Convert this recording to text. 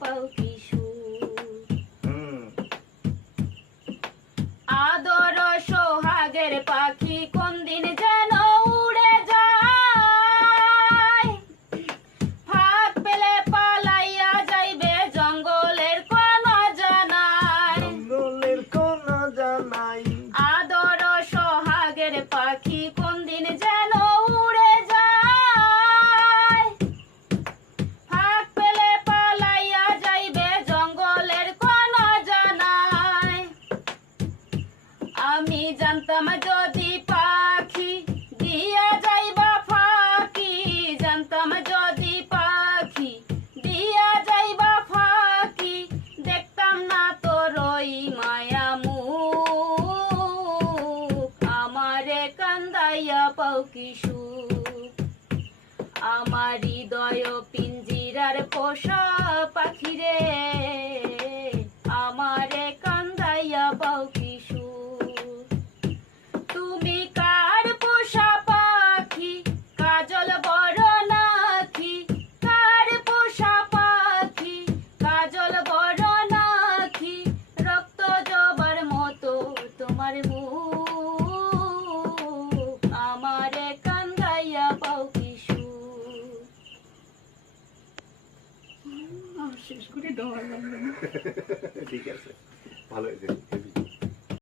পাও কি সুখ। আদর সোহাগের পাখি কোন দিন যেন উড়ে যায়, ফাঁক পেলে পালাইয়া যাইবে জঙ্গলের কোন জানাই। আদর সোহাগের পাখি কোন দিন যেন উড়ে যায়, ফাঁক পেলে পালাইয়া যাইবে জঙ্গলের কোন জানাই। আমি জানতাম যদি পাখি দিয়া যাইবা ফাঁকি, জানতাম যদি পাখি দিয়া যাইবা ফাঁকি, দেখতাম না তোর ওই মায়া মুখ। আমারে কান্দাইয়া পাও কি সুখ। আমার হৃদয় পিঞ্জিরার পোষা পাখি রে, আমারে কান্দাইয়া পাও কি সুখ। তুমি কার পোষা পাখি কাজল বড় নাকি, কার পোষা পাখি কাজল বড় নাকি, রক্ত জবার মতো তোমার মুখ। আমারে কান্দাইয়া পাও কি সুখ। শেষ করে দেওয়া লাগবে। ঠিক আছে, ভালো হয়েছে।